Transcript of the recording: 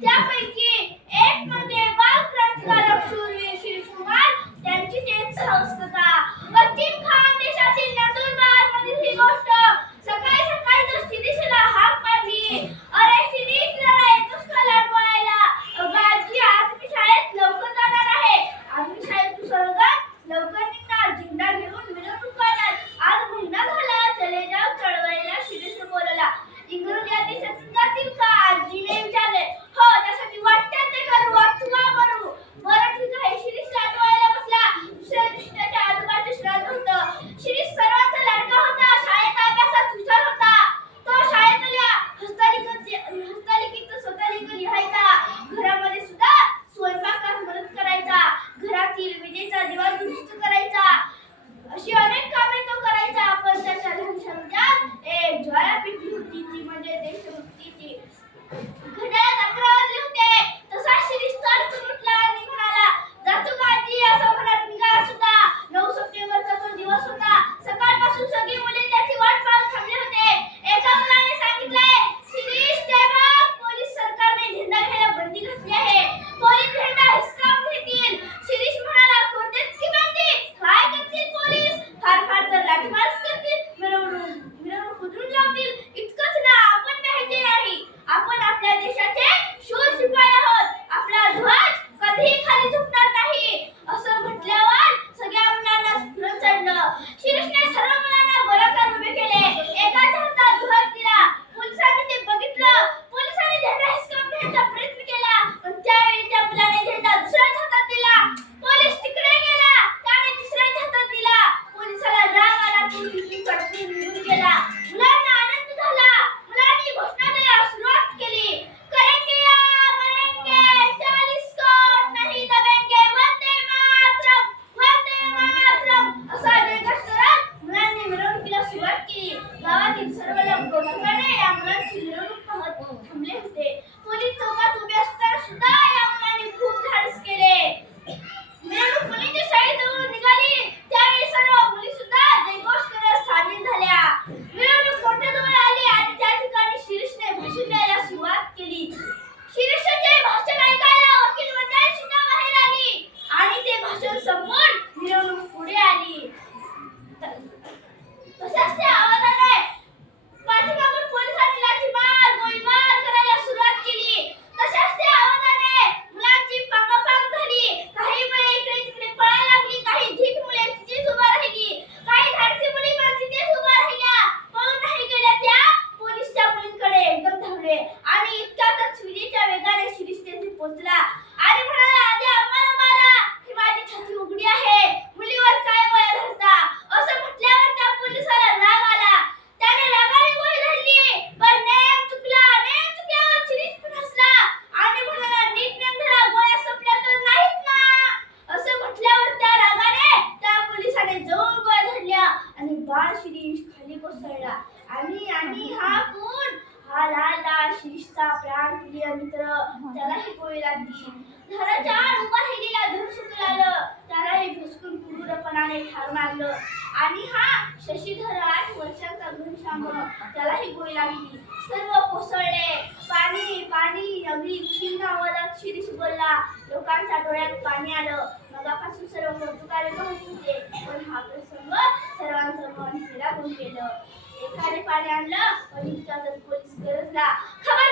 त्यापैकी एक म्हणजे बाल क्रांतिकारक शूरवीर शिरीष कुमार त्यांची तेच संस्कृता. पश्चिम खान देशातील नंदुरबार मधील ही गोष्ट. सकाळी सकाळी तो शिरीषला हाक मारली, अरे शिरीष, जरा येतोस का लढवायला? अगं आजी, आज मी शाळेत लवकर जाणार आहे. आम्ही शाळेत उसळतात लवकर निघणार, झेंडा घेऊन मिरवणूक काढणार. आज महिना झाला चले जाव चळवळीला शिरीष बोलला. इंग्रज या देशातून जातील का? आजीने विचारले. हो, त्यासाठी वाटतं ते करू, अथवा करू. बरं ठीक आहे. शिरीष लढवायला बसला. दुसऱ्या दिवशी त्याच्या आजोबाचे श्राद्ध होतं. शिरीष सर्वांचा लाडका होता. शाळेत अभ्यासात हुशार होता. तो शाळेतल्या हस्तलिखित स्वतःलिखित लिहायचा. घरामध्ये सुद्धा स्वयंपाकात मदत करायचा. घरातील विजेचा दिवा दुरुस्त करायचा. अशी अनेक कामे तो करायचा. पण त्याच्या लहानशा हृदयात एक ज्वाला पेटली होती, ती म्हणजे देशभक्तीची. घड्याळात 11 वाजले होते. तसा शिरीष चढून उठला आणि म्हणाला, जातो का आजी? असं म्हणत निघाला सुद्धा. 9 सप्टेंबरचा तो दिवस होता. सकाळपासून सगळी मुले त्याची वाट पाहत थांबले होते. एका मुलाने सांगितले, शिरीष, ते बघ, पोलीस सरकारने झेंडा घ्यायला बंदी घातली आहे. पोलीस झेंडा हिसकावून घेतील. शिरीष म्हणाला, कोणतेच की बंदी? काय करतील पोलीस? फार फार तर लाठीमारच करतील. मिरवणूक उधळून लावतील. इतकंच ना, आपण भ्यायचे नाही. आपण आपल्या देशाचे शूर शिपाई आहोत. आपला ध्वज कधीही खाली झुकणार नाही. असं म्हटल्यावर सगळ्या मुलांना स्फुरण चढलं. शिरीषने सर्व मुलांना गोलाकार उभे केले. एकाच्या हातात ध्वज दिला. पोलिसांनी ते बघितलं. पोलिसांनी झेंडा हिसकावून घ्यायचा प्रयत्न केला, पण त्यावेळी त्या मुलाने झेंडा दुसऱ्याच हातात दिला. पोलीस तिकडे गेला. त्याने तिसऱ्याच्या हातात दिला. पोलिसाला राग आला. तो तिथून पटकन निघून गेला. मुलांना आनंद झाला. मुलांनी घोषणा द्यायला सुरुवात केली. करेंगे या मरेंगे, 40 कोट नहीं दबेंगे, वंदे मातरम, वंदे मातरम, असा जयघोष करत मुलांनी मिरवणुकीला सुरुवात केली. गावातील सर्व लोक कौतुकाने या मुलांची मिरवणूक पाहत थांबले होते. पोलीस चौकात उभे असताना सुद्धा या मुलांनी खूप धाडस केले. मिरवणूक मुलींच्या शाळेजवळून निघाली. त्यावेळी सर्व मुली सुद्धा जयघोष करत सामील झाल्या. मिरवणूक कोर्टाजवळ आली आणि त्या ठिकाणी शिरीषने भाषण द्यायला सुरुवात केली. शिरीषचे भाषण ऐकायला वकील मंडळी सुद्धा बाहेर आली आणि ते भाषण संपवून मिरवणूक पुढे आली. तशाच त्या आवाजाने पाठीमागून पोलिसांनी लाठीमार, गोळीबार करायला सुरुवात केली. तशाच त्या आवाजाने मुलांची पांगापांग झाली. काही मुले इकडे तिकडे पळायला लागली. काही धीट मुले तिथेच उभा राहिली. काही धाडसी मुली पण तिथेच उभा राहिल्या. पळून नाही गेल्या. त्या पोलिसच्या मुलींकडे एकदम धावले आणि इतक्यातच विजेच्या वेगाने शिरीष तेथे पोहोचला आणि म्हणाला, आधी आम्हाला मारा. ही माझी छाती उघडी आहे. मुलीवर काय गोळ्या धरता? असं म्हटल्यावर त्या पोलिसाला राग आला. त्याने रागाने गोळी धरली. पण नेम चुकला. नेम चुकल्यावर शिरीष पण हसला आणि म्हणाला, नीट नेम धरा, गोळ्या संपल्या तर नाहीत ना? असं म्हटल्यावर त्या रागाने त्या पोलिसाने जवळ गोळ्या धरल्या आणि बाळ शिरीष खाली कोसळला. आणि हा कोण? हा लाल शिरीषचा प्राणप्रिय मित्र. त्यालाही गोळी लागली. घराच्या आड उभा राहिलेला धनुष्य आलं. त्यालाही भुसकून क्रूरपणाने ठार मारलं. आणि हा शशीधर 8 वर्षाचा घनश्याम, त्यालाही गोळी लागली. सर्व कोसळले. पाणी पाणी, अगदी क्षीण आवाजात शिरीष बोलला. लोकांच्या डोळ्यात पाणी आलं. मगापासून सर्व कौतुकाने म्हणत होते, पण हा प्रसंग सर्वांचं मन हिरावून गेलं. एकाने पाणी आणलं, पण इतक्यातच पोलीस गरजला. खबर